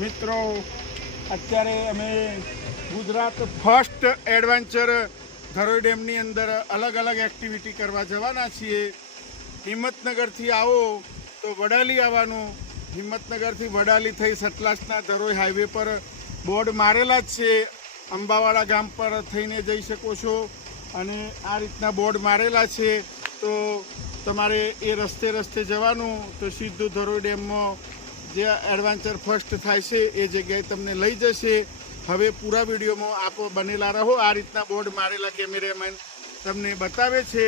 મિત્રો અત્યારે અમે ગુજરાત ફર્સ્ટ એડવેન્ચર ધરોઈ ડેમની અંદર અલગ અલગ એક્ટિવિટી કરવા જવાના છીએ. હિંમતનગરથી આવો તો વડાલી આવવાનું. હિંમતનગરથી વડાલી થઈ સતલાસના ધરોઈ હાઈવે પર બોર્ડ મારેલા જ છે. અંબાવાડા ગામ પર થઈને જઈ શકો છો અને આ રીતના બોર્ડ મારેલા છે. તો તમારે એ રસ્તે જવાનું તો સીધું ધરોઈ ડેમમાં જે એડવેન્ચર ફર્સ્ટ થાય છે એ જગ્યાએ તમને લઈ જશે. હવે પૂરા વિડીયોમાં આપ બનેલા રહો. આ રીતના બોર્ડ મારેલા કેમેરામેન તમને બતાવે છે.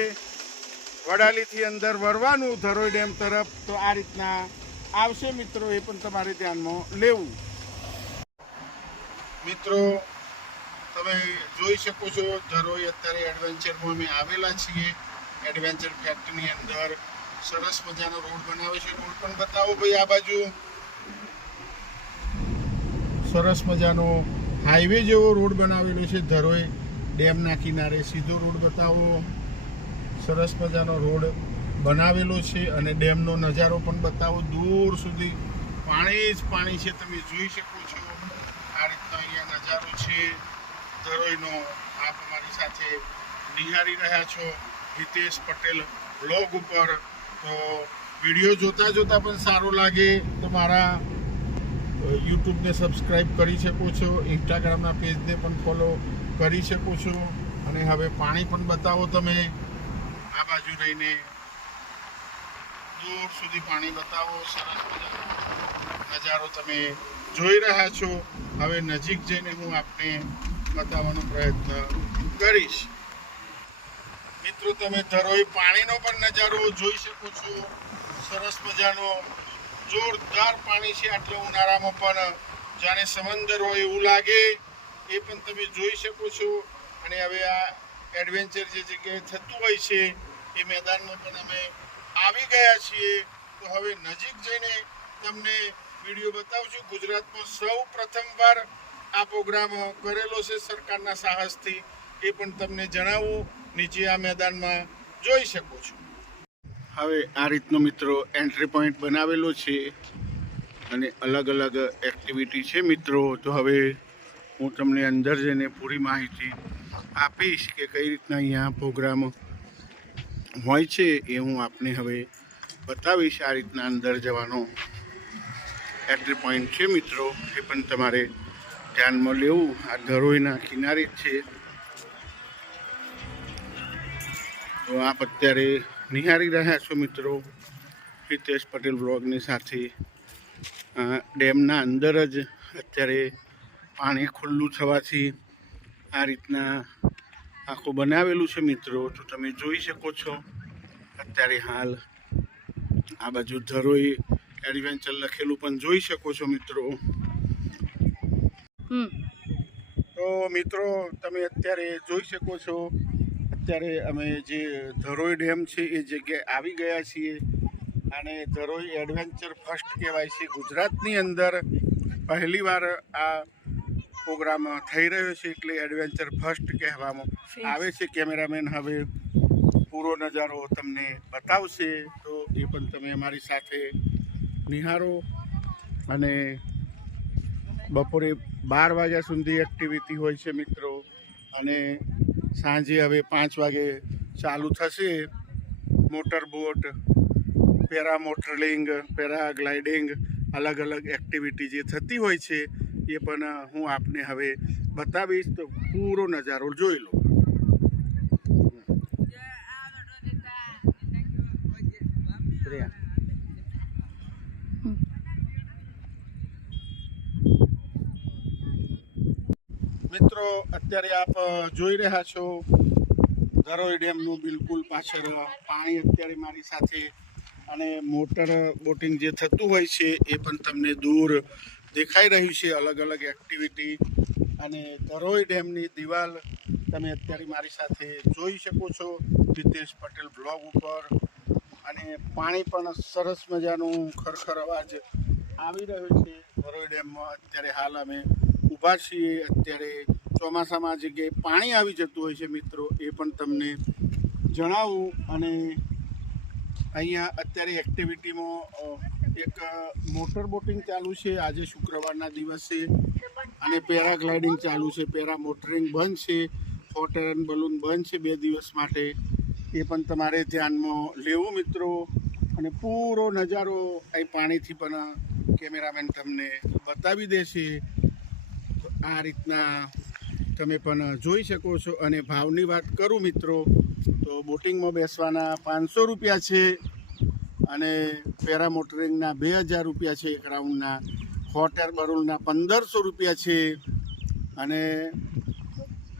વડાલીથી અંદર વળવાનું ધરોઈ ડેમ તરફ તો આ રીતના આવશે મિત્રો, એ પણ તમારે ધ્યાનમાં લેવું. મિત્રો તમે જોઈ શકો છો ધરોઈ અત્યારે એડવેન્ચરમાં અમે આવેલા છીએ. એડવેન્ચર ફેક્ટરીની અંદર સરસ મજાનો રોડ બનાવે છે. રોડ પણ બતાવો ભાઈ. આ બાજુ સરસ મજાનો હાઈવે જેવો રોડ બનાવેલો છે ધરોઈ ડેમના કિનારે. સીધો રોડ બતાવો. સરસ મજાનો રોડ બનાવેલો છે અને ડેમનો નજારો પણ બતાવો. દૂર સુધી પાણી જ પાણી છે, તમે જોઈ શકો છો. આ રીતનો અહીંયા નજારો છે ધરોઈનો. આપ અમારી સાથે નિહાળી રહ્યા છો હિતેશ પટેલ બ્લોગ ઉપર. તો વિડીયો જોતા પણ સારો લાગે તો મારા યુટ્યુબને સબસ્ક્રાઈબ કરી શકો છો. ઇન્સ્ટાગ્રામના પેજને પણ ફોલો કરી શકો છો. અને હવે પાણી પણ બતાવો તમે. આ બાજુ રહીને દૂર સુધી પાણી બતાવો. સરસ મજાનો નજારો તમે જોઈ રહ્યા છો. હવે નજીક જઈને હું આપને બતાવવાનો પ્રયત્ન કરીશ. મિત્રો તમે ધરોઈ પાણીનો પણ નજારો જોઈ શકો છો. સરસ મજાનો જોરદાર પાણી છે. આટલા ઉનાળામાં પણ જાણે સમંદર હોય એવું લાગે, એ પણ તમે જોઈ શકો છો. અને હવે આ એડવેન્ચર જે જગ્યાએ થતું હોય છે એ મેદાનમાં પણ અમે આવી ગયા છીએ. તો હવે નજીક જઈને તમને વિડીયો બતાવશું. ગુજરાતમાં સૌ પ્રથમવાર આ પ્રોગ્રામ કરેલો છે સરકારના સાહસથી, એ પણ તમને જણાવું. નીચે આ મેદાનમાં જોઈ શકો છો. હવે આ રીતનો મિત્રો એન્ટ્રી પોઈન્ટ બનાવેલો છે અને અલગ અલગ એક્ટિવિટી છે મિત્રો. તો હવે હું તમને અંદર જઈને પૂરી માહિતી આપીશ કે કઈ રીતના અહીંયા પ્રોગ્રામ હોય છે, એ હું આપને હવે બતાવીશ. આ રીતના અંદર જવાનો એન્ટ્રી પોઈન્ટ છે મિત્રો, એ પણ તમારે ધ્યાનમાં લેવું. આ ધરોઈના કિનારે જ છે. તો આપ અત્યારે નિહાળી રહ્યા છો મિત્રો હિતેશ પટેલ બ્લોગની સાથે. ડેમના અંદર જ અત્યારે પાણી ખુલ્લું થવાથી આ રીતના આખું બનાવેલું છે મિત્રો. તો તમે જોઈ શકો છો અત્યારે હાલ. આ બાજુ ધરોઈ એડવેન્ચર લખેલું પણ જોઈ શકો છો મિત્રો. તો મિત્રો તમે અત્યારે જોઈ શકો છો, અત્યારે અમે જે ધરોઈ ડેમ છે એ જગ્યાએ આવી ગયા છીએ. અને ધરોઈ એડવેન્ચર ફર્સ્ટ કહેવાય છે. ગુજરાતની અંદર પહેલીવાર આ પ્રોગ્રામ થઈ રહ્યો છે એટલે એડવેન્ચર ફર્સ્ટ કહેવામાં આવે છે. કેમેરામેન હવે પૂરો નજારો તમને બતાવશે, તો એ પણ તમે અમારી સાથે નિહાળો. અને બપોરે 12 વાગ્યા સુધી એક્ટિવિટી હોય છે મિત્રો. અને સાંજે હવે 5 વાગે ચાલુ થશે. મોટર બોટ, પેરા મોટરલિંગ, પેરાગ્લાઇડિંગ, અલગ અલગ એક્ટિવિટી જે થતી હોય છે એ પણ હું આપને હવે બતાવીશ. તો પૂરો નજારો જોઈ લો. મિત્રો અત્યારે આપ જોઈ રહ્યા છો ધરોઈ ડેમનું બિલકુલ પાછળ પાણી અત્યારે મારી સાથે. અને મોટર બોટિંગ જે થતું હોય છે એ પણ તમને દૂર દેખાઈ રહ્યું છે. અલગ અલગ એક્ટિવિટી અને ધરોઈ ડેમની દિવાલ તમે અત્યારે મારી સાથે જોઈ શકો છો હિતેશ પટેલ બ્લોગ ઉપર. અને પાણી પણ સરસ મજાનું ખરખર અવાજ આવી રહ્યો છે ધરોઈ ડેમમાં. અત્યારે હાલ અમે ઊભા છીએ. અત્યારે ચોમાસામાં આ જગ્યાએ પાણી આવી જતું હોય છે મિત્રો, એ પણ તમને જણાવું. અને અહીંયા અત્યારે એક્ટિવિટીમાં એક મોટર બોટિંગ ચાલુ છે આજે શુક્રવારના દિવસે, અને પેરાગ્લાઇડિંગ ચાલુ છે. પેરા મોટરિંગ બંધ છે, હોટ એર એન્ડ બલૂન બંધ છે 2 દિવસ માટે. એ પણ તમારે ધ્યાનમાં લેવું મિત્રો. અને પૂરો નજારો અહીં પાણીથી પણ કેમેરામેન તમને બતાવી દેશે. તો આ રીતના તમે પણ જોઈ શકો છો. અને ભાવની વાત કરું મિત્રો તો બોટિંગમાં બેસવાના 500 રૂપિયા છે, અને પેરા મોટરિંગના 2000 રૂપિયા છે એક રાઉન્ડના, હોટ એર બલૂનના 1500 રૂપિયા છે, અને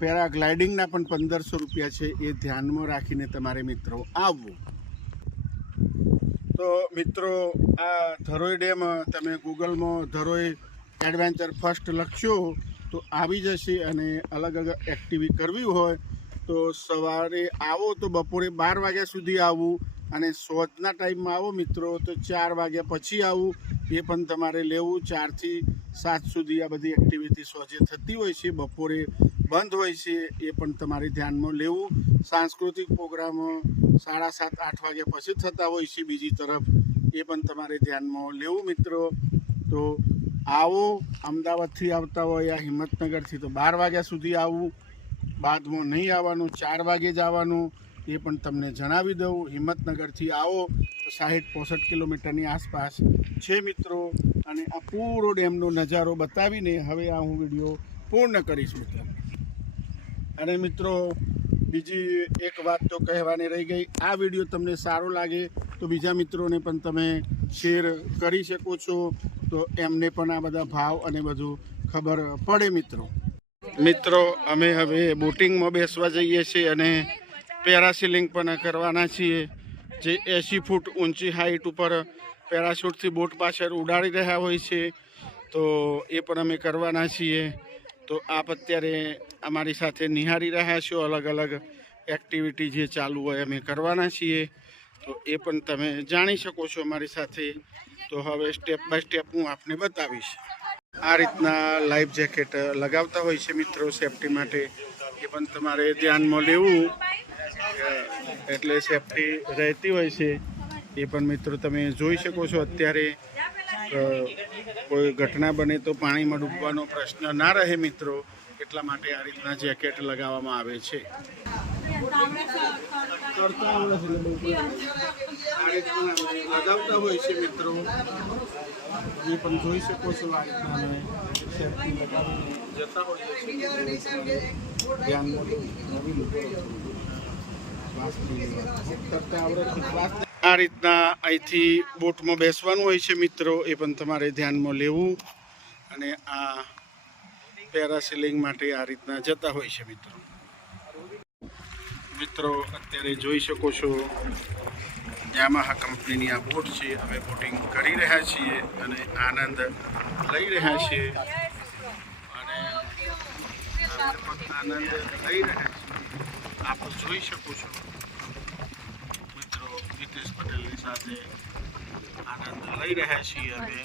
પેરાગ્લાઇડિંગના પણ 1500 રૂપિયા છે. એ ધ્યાનમાં રાખીને તમારે મિત્રો આવવું. તો મિત્રો આ ધરોઈ ડેમ તમે ગૂગલમાં ધરોઈ એડવેન્ચર ફર્સ્ટ લખશો તો આવી જશે. અને અલગ અલગ એક્ટિવિટી કરવી હોય તો સવારે આવો તો બપોરે 12 વાગ્યા સુધી આવવું, અને સોજના ટાઈમમાં આવો મિત્રો તો 4 વાગ્યા પછી આવવું. એ પણ તમારે લેવું. 4 થી 7 સુધી આ બધી એક્ટિવિટી સોજે થતી હોય છે, બપોરે બંધ હોય છે. એ પણ તમારે ધ્યાનમાં લેવું. સાંસ્કૃતિક પ્રોગ્રામ 7:30-8 વાગ્યા પછી થતા હોય છે બીજી તરફ. એ પણ તમારે ધ્યાનમાં લેવું મિત્રો. તો આવો, અમદાવાદથી આવતા હોય યા હિંમતનગરથી તો 12 વાગ્યા સુધી આવવું, બાદમાં નહીં આવવાનું, 4 વાગે જ આવવાનું. એ પણ તમને જણાવી દઉં. હિંમતનગરથી આવો તો 60-65 કિલોમીટરની આસપાસ છે મિત્રો. અને આ પૂરો ડેમનો નજારો બતાવીને હવે આ હું વિડીયો પૂર્ણ કરીશ મિત્રો. અને મિત્રો બીજી એક વાત તો કહેવાની રહી ગઈ, આ વિડીયો તમને સારો લાગે તો બીજા મિત્રોને પણ તમે શેર કરી શકો છો, તો એમને પણ આ બધા ભાવ અને બધું ખબર પડે મિત્રો. મિત્રો અમે હવે બોટિંગમાં બેસવા જઈએ છીએ અને પેરાસીલિંગ પણ કરવાના છીએ. જે 80 ફૂટ ઊંચી હાઈટ ઉપર પેરાશૂટથી બોટ પાછળ ઉડાડી રહ્યા હોય છે, તો એ પણ અમે કરવાના છીએ. તો આપ અત્યારે અમારી સાથે નિહાળી રહ્યા છો. અલગ અલગ એક્ટિવિટી જે ચાલુ હોય અમે કરવાના છીએ, તો એ પણ તમે જાણી શકો છો અમારી સાથે. તો હવે સ્ટેપ બાય સ્ટેપ હું આપને બતાવીશ. આ રીતના લાઈફ જેકેટ લગાવતા હોય છે મિત્રો સેફટી માટે. એ પણ તમારે ધ્યાનમાં લેવું, એટલે સેફટી રહેતી હોય છે. એ પણ મિત્રો તમે જોઈ શકો છો. અત્યારે કોઈ ઘટના બને તો પાણીમાં ડૂબવાનો પ્રશ્ન ના રહે મિત્રો, એટલા માટે આ રીતના જેકેટ લગાવવામાં આવે છે. લગાવતા હોય છે મિત્રો. એ પણ જોઈ શકો છો. આ રીતના અમે સેફટી લગાવીને જતા હોઈએ છીએ. ધ્યાનમાં આ રીતના અહીંથી બોટમાં બેસવાનું હોય છે મિત્રો. એ પણ તમારે ધ્યાનમાં લેવું. અને આ પેરાસીલિંગ માટે આ રીતના જતા હોય છે મિત્રો. મિત્રો અત્યારે જોઈ શકો છો યામાહા કંપનીની આ બોટ છે. અમે બોટિંગ કરી રહ્યા છીએ અને આનંદ લઈ રહ્યા છીએ. અને આનંદ લઈ રહ્યા છીએ. આપ જોઈ શકો છો મિત્રો, હિતેશ પટેલની સાથે આનંદ લઈ રહ્યા છીએ અમે.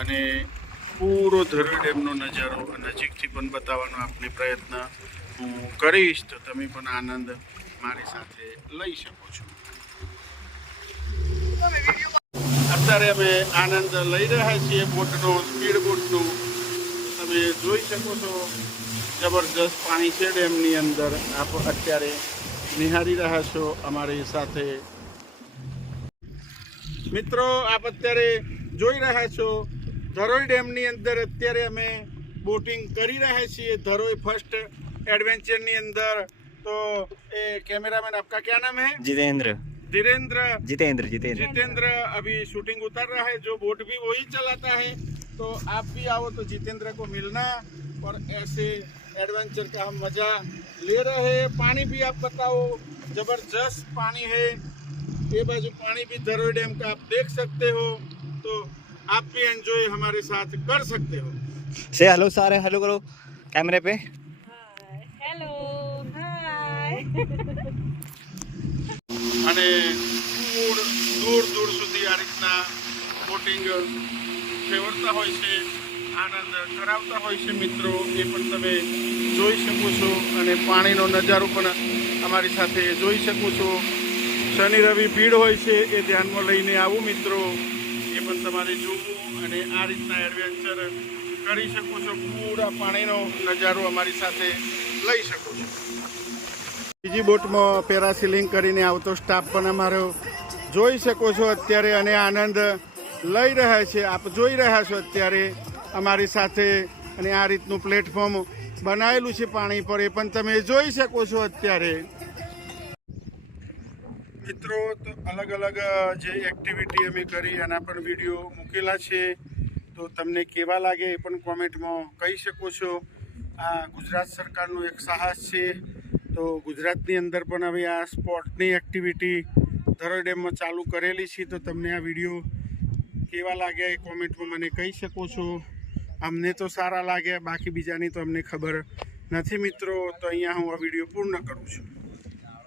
અને પૂરો ધરોઈ ડેમનો નજારો નજીકથી પણ બતાવવાનો આપને પ્રયત્ન હું કરીશ, તો તમે પણ આનંદ મારી સાથે લઈ શકો છો. અત્યારે અમે આનંદ લઈ રહ્યા છીએ બોટનો, સ્પીડ બોટનો. તમે જોઈ શકો છો જબરજસ્ત પાણી છે ડેમની અંદર. આપ અત્યારે નિહાળી રહ્યા છો અમારી સાથે. મિત્રો આપ અત્યારે જોઈ રહ્યા છો ધરોઈ ડેમની અંદર અત્યારે અમે બોટિંગ કરી રહ્યા છીએ ધરોઈ ફર્સ્ટ एडवेंचर अंदर। तो कैमरामैन आपका क्या नाम है? जितेंद्र। जितेंद्र अभी शूटिंग उतर रहा है, जो बोट भी वही चलाता है। तो आप भी आओ तो जितेंद्र को मिलना और ऐसे एडवेंचर का हम मजा ले रहे हैं। पानी भी आप बताओ, जबरदस्त पानी है। ये बाजू पानी भी धरोई डैम का आप देख सकते हो, तो आप भी एंजॉय हमारे साथ कर सकते हो। से हेलो सारे, हेलो करो कैमरे पे। Hello hi. અને દૂર દૂર સુધી આ રીતના બોટિંગ ફેરવતા હોય છે, આનંદ કરાવતા હોય છે મિત્રો, એ પણ તમે જોઈ શકો છો। અને પાણીનો નજારો પણ અમારી સાથે જોઈ શકો છો। શનિ રવિ ભીડ હોય છે, એ ધ્યાનમાં લઈને આવું મિત્રો। પણ તમારે જોવું અને આ રીતના એડવેન્ચર કરી શકો છો. પૂરા પાણીનો નજારો અમારી સાથે લઈ શકો છો. બીજી બોટમાં પેરાસિલિંગ કરીને આવતો સ્ટાફ પણ અમારો જોઈ શકો છો અત્યારે અને આનંદ લઈ રહ્યા છે. આપ જોઈ રહ્યા છો અત્યારે અમારી સાથે અને આ રીતનું પ્લેટફોર્મ બનાવેલું છે પાણી પર, એ પણ તમે જોઈ શકો છો અત્યારે. મિત્રો, તો અલગ અલગ જે એક્ટિવિટી અમે કરી એના પણ વિડીયો મૂકેલા છે, તો તમને કેવા લાગે એ પણ કોમેન્ટમાં કહી શકો છો. આ ગુજરાત સરકારનું એક સાહસ છે. તો ગુજરાતની અંદર પણ હવે આ સ્પોર્ટની એક્ટિવિટી ધરોઈ ડેમમાં ચાલુ કરેલી છે. તો તમને આ વિડીયો કેવા લાગ્યા એ કોમેન્ટમાં મને કહી શકો છો. અમને તો સારા લાગ્યા, બાકી બીજાની તો અમને ખબર નથી મિત્રો. તો અહીંયા હું આ વિડીયો પૂર્ણ કરું છું.